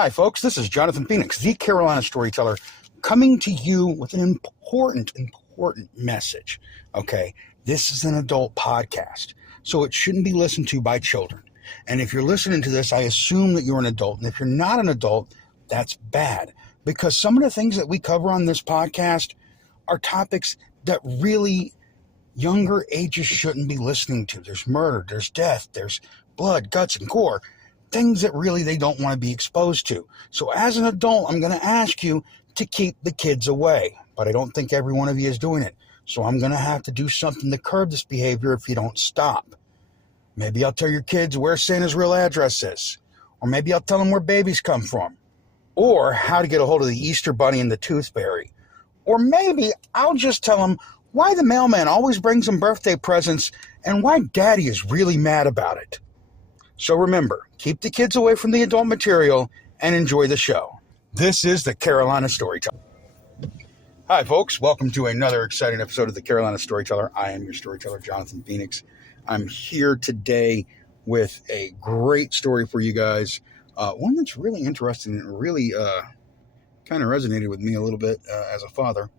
Hi, folks. This is Jonathan Phoenix, the Carolina Storyteller, coming to you with an important message. Okay, this is an adult podcast, so it shouldn't be listened to by children. And if you're listening to this, I assume that you're an adult. And if you're not an adult, that's bad, because some of the things that we cover on this podcast are topics that really younger ages shouldn't be listening to. There's murder, there's death, there's blood, guts, and gore. Things that really they don't want to be exposed to. So as an adult, I'm going to ask you to keep the kids away. But I don't think every one of you is doing it. So I'm going to have to do something to curb this behavior if you don't stop. Maybe I'll tell your kids where Santa's real address is. Or maybe I'll tell them where babies come from. Or how to get a hold of the Easter Bunny and the Tooth Fairy. Or maybe I'll just tell them why the mailman always brings them birthday presents and why Daddy is really mad about it. So remember, keep the kids away from the adult material and enjoy the show. This is the Carolina Storyteller. Hi, folks. Welcome to another exciting episode of the Carolina Storyteller. I am your storyteller, Jonathan Phoenix. I'm here today with a great story for you guys. One that's really interesting and really kind of resonated with me a little bit as a father.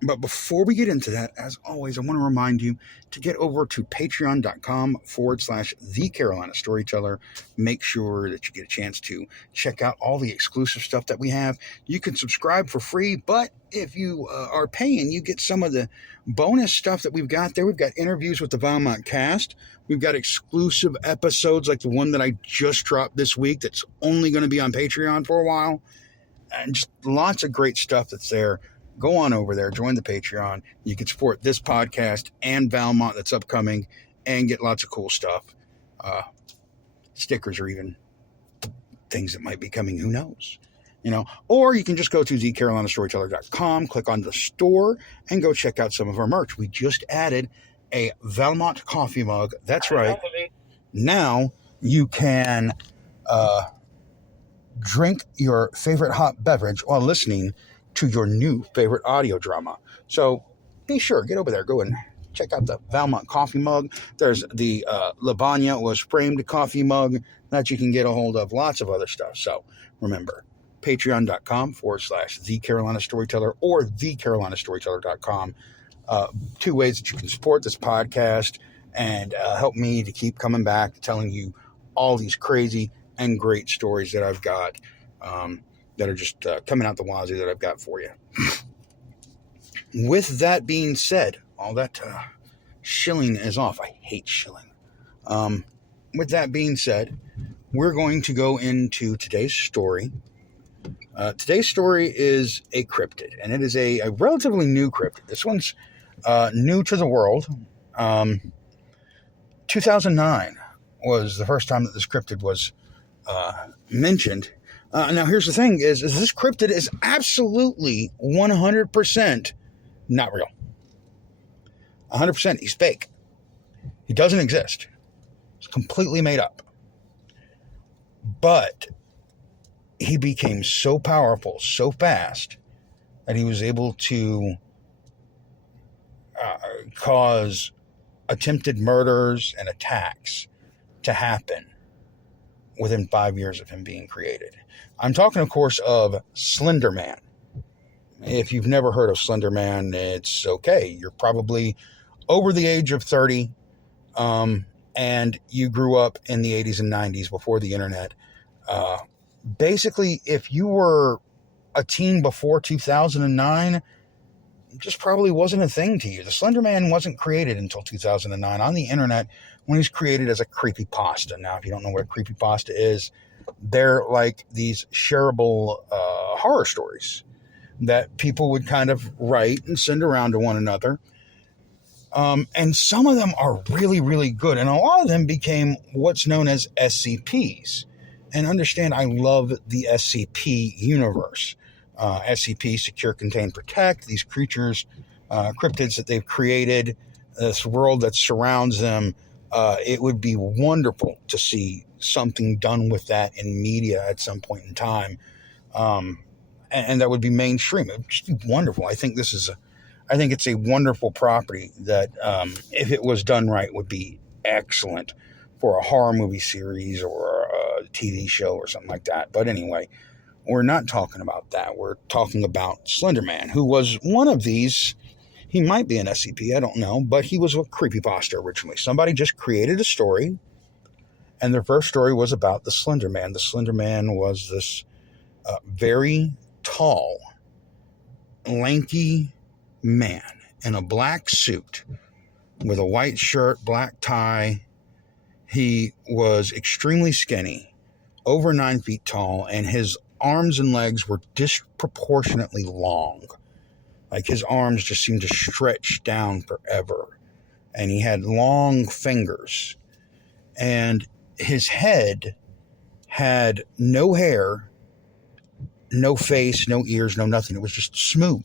But before we get into that, as always, I want to remind you to get over to patreon.com/The Carolina Storyteller. Make sure that you get a chance to check out all the exclusive stuff that we have. You can subscribe for free, but if you are paying, you get some of the bonus stuff that we've got there. We've got interviews with the Valmont cast. We've got exclusive episodes like the one that I just dropped this week that's only going to be on Patreon for a while. And just lots of great stuff that's there. Go on over there, join the Patreon. You can support this podcast and Valmont that's upcoming and get lots of cool stuff. Stickers or even things that might be coming, who knows? Or you can just go to thecarolinastoryteller.com, click on the store, and go check out some of our merch. We just added a Valmont coffee mug. That's right. Now you can drink your favorite hot beverage while listening to your new favorite audio drama. So be sure, get over there, go and check out the Valmont coffee mug. There's the Lavanya was framed coffee mug that you can get a hold of, lots of other stuff. So remember, patreon.com/The Carolina Storyteller or thecarolinastoryteller.com. Two ways that you can support this podcast and help me to keep coming back, telling you all these crazy and great stories that I've got that are just coming out the wazoo that I've got for you. With that being said, all that shilling is off. I hate shilling. With that being said, we're going to go into today's story. Today's story is a cryptid, and it is a relatively new cryptid. This one's new to the world. 2009 was the first time that this cryptid was mentioned. Now, here's the thing, is this cryptid is absolutely 100% not real. 100%, he's fake. He doesn't exist. It's completely made up. But he became so powerful, so fast, that he was able to cause attempted murders and attacks to happen within 5 years of him being created. I'm talking, of course, of Slender Man. If you've never heard of Slender Man, it's okay. You're probably over the age of 30, and you grew up in the 80s and 90s before the internet. Basically, if you were a teen before 2009, it just probably wasn't a thing to you. The Slender Man wasn't created until 2009 on the internet, when he was created as a creepypasta. Now, if you don't know what a creepypasta is, they're like these shareable horror stories that people would kind of write and send around to one another. And some of them are really, really good. And a lot of them became what's known as SCPs. And understand, I love the SCP universe. SCP, Secure, Contain, Protect. These creatures, cryptids that they've created, this world that surrounds them. It would be wonderful to see something done with that in media at some point in time. And that would be mainstream. It would just be wonderful. I think it's a wonderful property that, if it was done right, would be excellent for a horror movie series or TV show or something like that. But anyway, we're not talking about that. We're talking about Slender Man, who was one of these. He might be an SCP, I don't know, but he was a creepypasta originally. Somebody just created a story, and their first story was about the Slender Man. The Slender Man was this very tall, lanky man in a black suit with a white shirt, black tie. He was extremely skinny, over 9 feet tall, and his arms and legs were disproportionately long. Like his arms just seemed to stretch down forever. And he had long fingers. And his head had no hair, no face, no ears, no nothing. It was just smooth.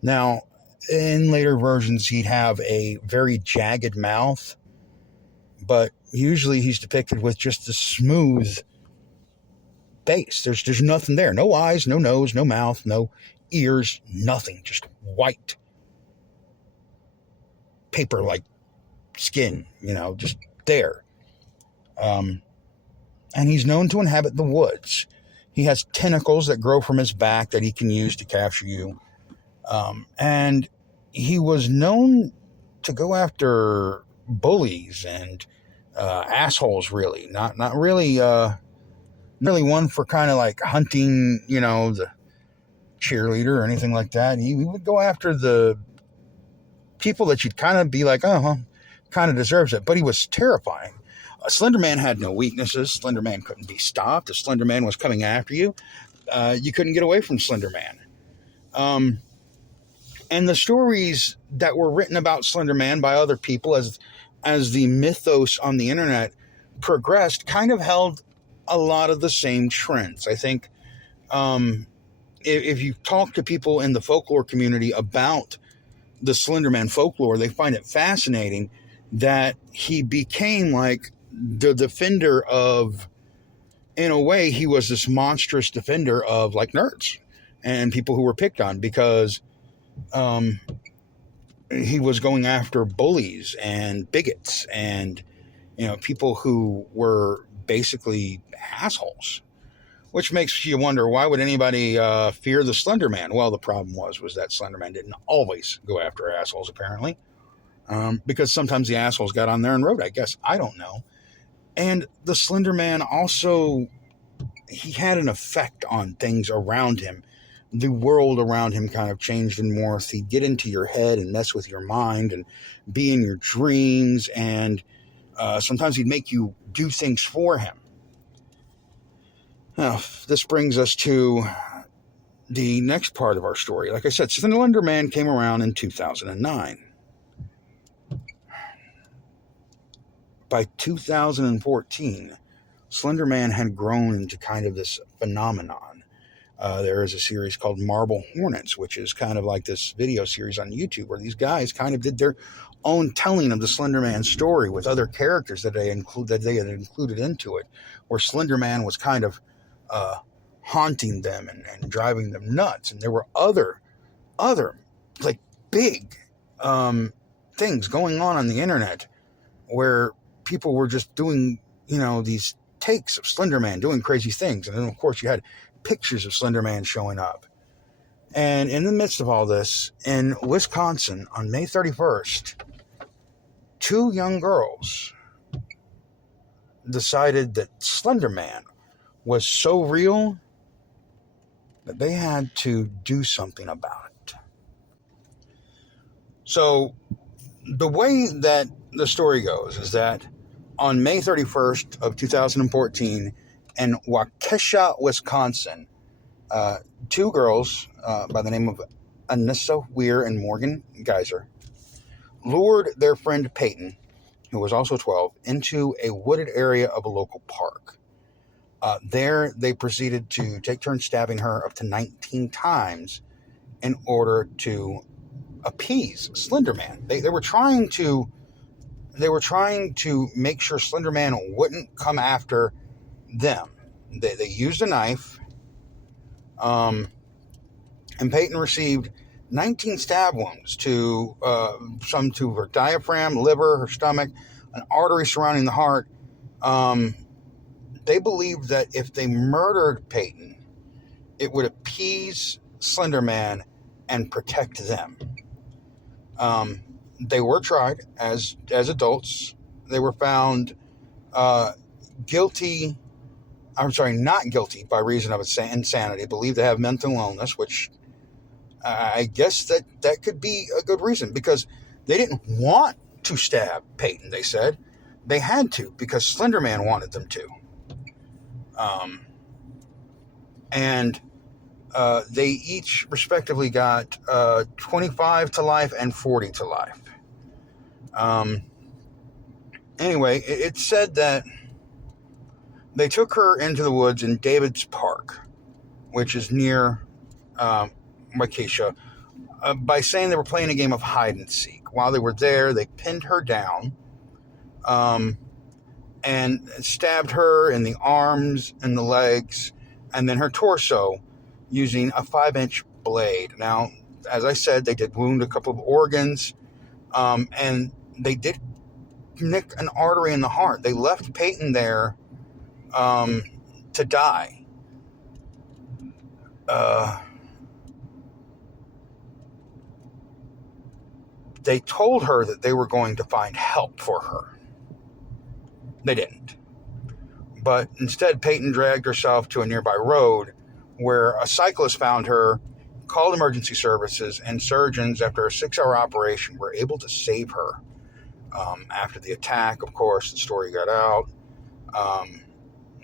Now, in later versions, he'd have a very jagged mouth, but usually he's depicted with just a smooth face. There's nothing there. No eyes, no nose, no mouth, no ears, nothing. Just white paper-like skin, just there. And he's known to inhabit the woods. He has tentacles that grow from his back that he can use to capture you. And he was known to go after bullies and assholes, really. Not really one for kind of like hunting, the cheerleader or anything like that. He would go after the people that you'd kind of be like, kind of deserves it. But he was terrifying. Slender Man had no weaknesses. Slender Man couldn't be stopped. If Slender Man was coming after you, you couldn't get away from Slender Man. And the stories that were written about Slender Man by other people as the mythos on the internet progressed kind of held a lot of the same trends. I think if you talk to people in the folklore community about the Slender Man folklore, they find it fascinating that he became like the defender of, in a way, he was this monstrous defender of like nerds and people who were picked on because he was going after bullies and bigots and, people who were basically assholes, which makes you wonder, why would anybody fear the Slender Man? Well, the problem was that Slender Man didn't always go after assholes, apparently, because sometimes the assholes got on there and wrote, I guess. I don't know. And the Slender Man also, he had an effect on things around him. The world around him kind of changed and morphed. He'd get into your head and mess with your mind and be in your dreams. And sometimes he'd make you do things for him. Now, this brings us to the next part of our story. Like I said, Slender Man came around in 2009. By 2014, Slender Man had grown into kind of this phenomenon. There is a series called Marble Hornets, which is kind of like this video series on YouTube where these guys kind of did their own telling of the Slender Man story with other characters that they had included into it, where Slender Man was kind of haunting them and driving them nuts. And there were other like big things going on the internet where people were just doing, these takes of Slender Man doing crazy things. And then, of course, you had pictures of Slender Man showing up. And in the midst of all this, in Wisconsin, on May 31st, 2 young girls decided that Slender Man was so real that they had to do something about it. So the way that the story goes is that on May 31st of 2014 in Waukesha, Wisconsin, 2 girls by the name of Anissa Weir and Morgan Geyser lured their friend Peyton, who was also 12, into a wooded area of a local park. There, they proceeded to take turns stabbing her up to 19 times in order to appease Slender Man. They were trying to make sure Slender Man wouldn't come after them. They used a knife, and Peyton received 19 stab wounds to some to her diaphragm, liver, her stomach, an artery surrounding the heart. they believed that if they murdered Peyton, it would appease Slender Man and protect them. They were tried as adults. They were found guilty. I'm sorry, not guilty by reason of insanity. Believed to have mental illness, which I guess that could be a good reason, because they didn't want to stab Peyton. They said they had to because Slender Man wanted them to. And they each respectively got 25 to life and 40 to life. Anyway, it said that they took her into the woods in David's Park, which is near Waukesha, by saying they were playing a game of hide and seek. While they were there, they pinned her down and stabbed her in the arms and the legs and then her torso using a 5-inch blade. Now, as I said, they did wound a couple of organs, and they did nick an artery in the heart. They left Peyton there to die. They told her that they were going to find help for her. They didn't. But instead, Peyton dragged herself to a nearby road where a cyclist found her, called emergency services, and surgeons, after a 6-hour operation, were able to save her. After the attack, of course, the story got out.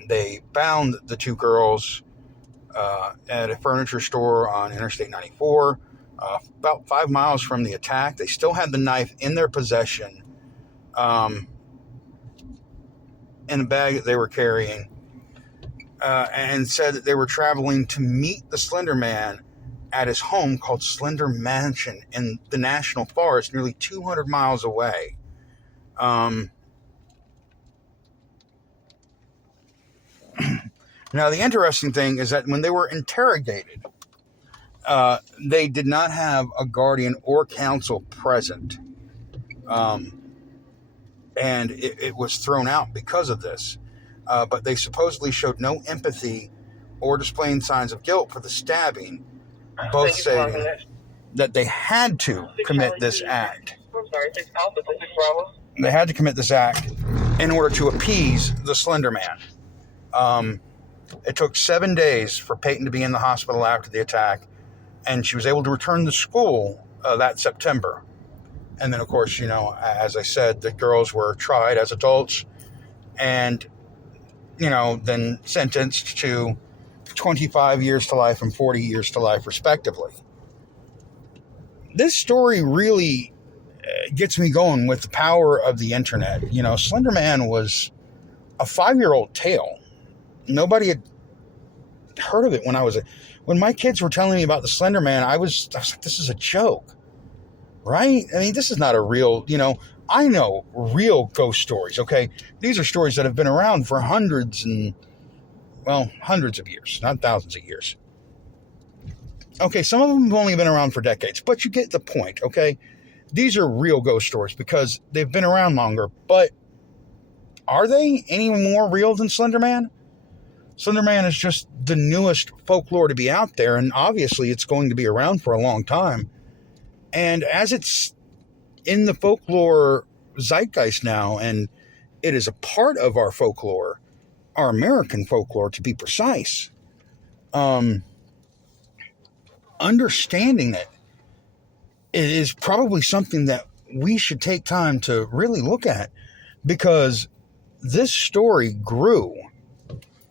They found the two girls at a furniture store on Interstate 94, about 5 miles from the attack. They still had the knife in their possession, in a bag that they were carrying, and said that they were traveling to meet the Slender Man at his home called Slender Mansion in the National Forest, nearly 200 miles away. Now, the interesting thing is that when they were interrogated, they did not have a guardian or counsel present. And it was thrown out because of this. But they supposedly showed no empathy or displaying signs of guilt for the stabbing, both saying that they had to commit this act. They had to commit this act in order to appease the Slender Man. It took 7 days for Peyton to be in the hospital after the attack, and she was able to return to school that September. And then, of course, as I said, the girls were tried as adults and, then sentenced to 25 years to life and 40 years to life, respectively. This story really gets me going with the power of the internet. Slender Man was a 5-year-old tale. Nobody had heard of it when my kids were telling me about the Slender Man. I was like, this is a joke. Right? I mean, this is not a real, I know real ghost stories, okay? These are stories that have been around for hundreds of years, not thousands of years. Okay, some of them have only been around for decades, but you get the point, okay? These are real ghost stories because they've been around longer, but are they any more real than Slender Man? Slender Man is just the newest folklore to be out there, and obviously it's going to be around for a long time. And as it's in the folklore zeitgeist now, and it is a part of our folklore, our American folklore to be precise, understanding it is probably something that we should take time to really look at, because this story grew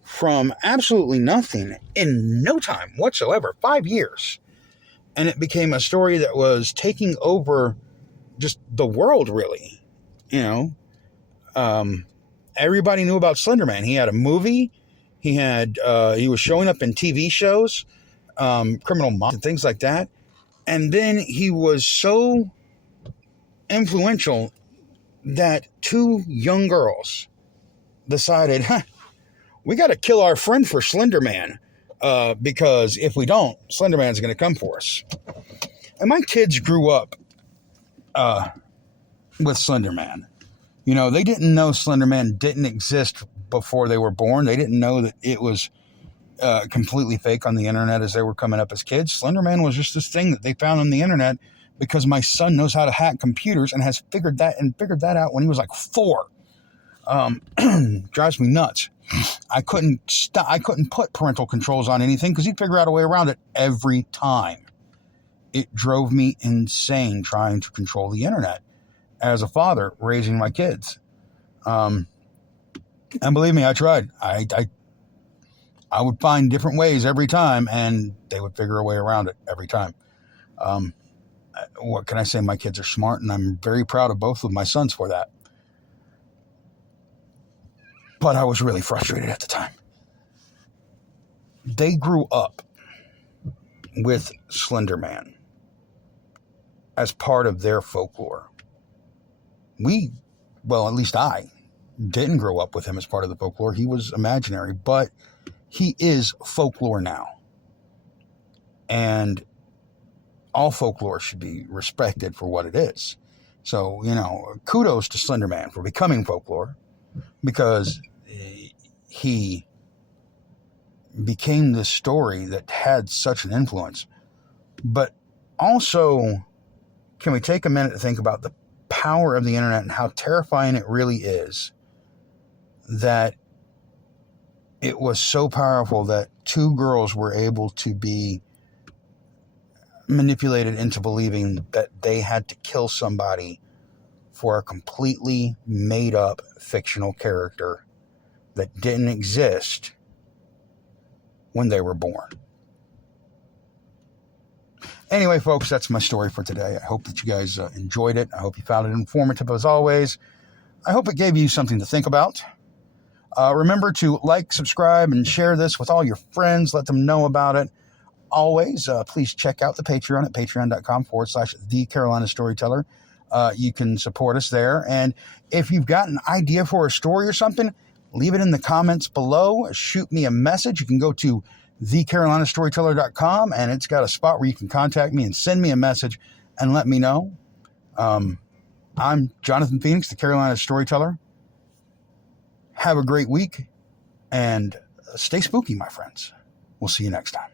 from absolutely nothing in no time whatsoever, 5 years. And it became a story that was taking over just the world, really. Everybody knew about Slender Man. He had a movie. He was showing up in TV shows, Criminal Minds and things like that. And then he was so influential that 2 young girls decided, we got to kill our friend for Slender Man. Because if we don't, Slender Man's going to come for us. And my kids grew up with Slender Man. They didn't know Slender Man didn't exist before they were born. They didn't know that it was completely fake on the internet as they were coming up as kids. Slender Man was just this thing that they found on the internet because my son knows how to hack computers and has figured that out when he was like 4. Drives me nuts. I couldn't put parental controls on anything because he'd figure out a way around it every time. It drove me insane trying to control the internet as a father raising my kids. And believe me, I tried. I would find different ways every time, and they would figure a way around it every time. What can I say? My kids are smart, and I'm very proud of both of my sons for that. But I was really frustrated at the time. They grew up with Slender Man as part of their folklore. At least I didn't grow up with him as part of the folklore. He was imaginary, but he is folklore now. And all folklore should be respected for what it is. So, kudos to Slender Man for becoming folklore, because he became this story that had such an influence. But also, can we take a minute to think about the power of the internet and how terrifying it really is, that it was so powerful that 2 girls were able to be manipulated into believing that they had to kill somebody for a completely made up fictional character that didn't exist when they were born. Anyway, folks, that's my story for today. I hope that you guys enjoyed it. I hope you found it informative as always. I hope it gave you something to think about. Remember to like, subscribe, and share this with all your friends. Let them know about it. Always, please check out the Patreon at patreon.com/The Carolina Storyteller. You can support us there. And if you've got an idea for a story or something, leave it in the comments below. Shoot me a message. You can go to thecarolinastoryteller.com, and it's got a spot where you can contact me and send me a message and let me know. I'm Jonathan Phoenix, the Carolina Storyteller. Have a great week, and stay spooky, my friends. We'll see you next time.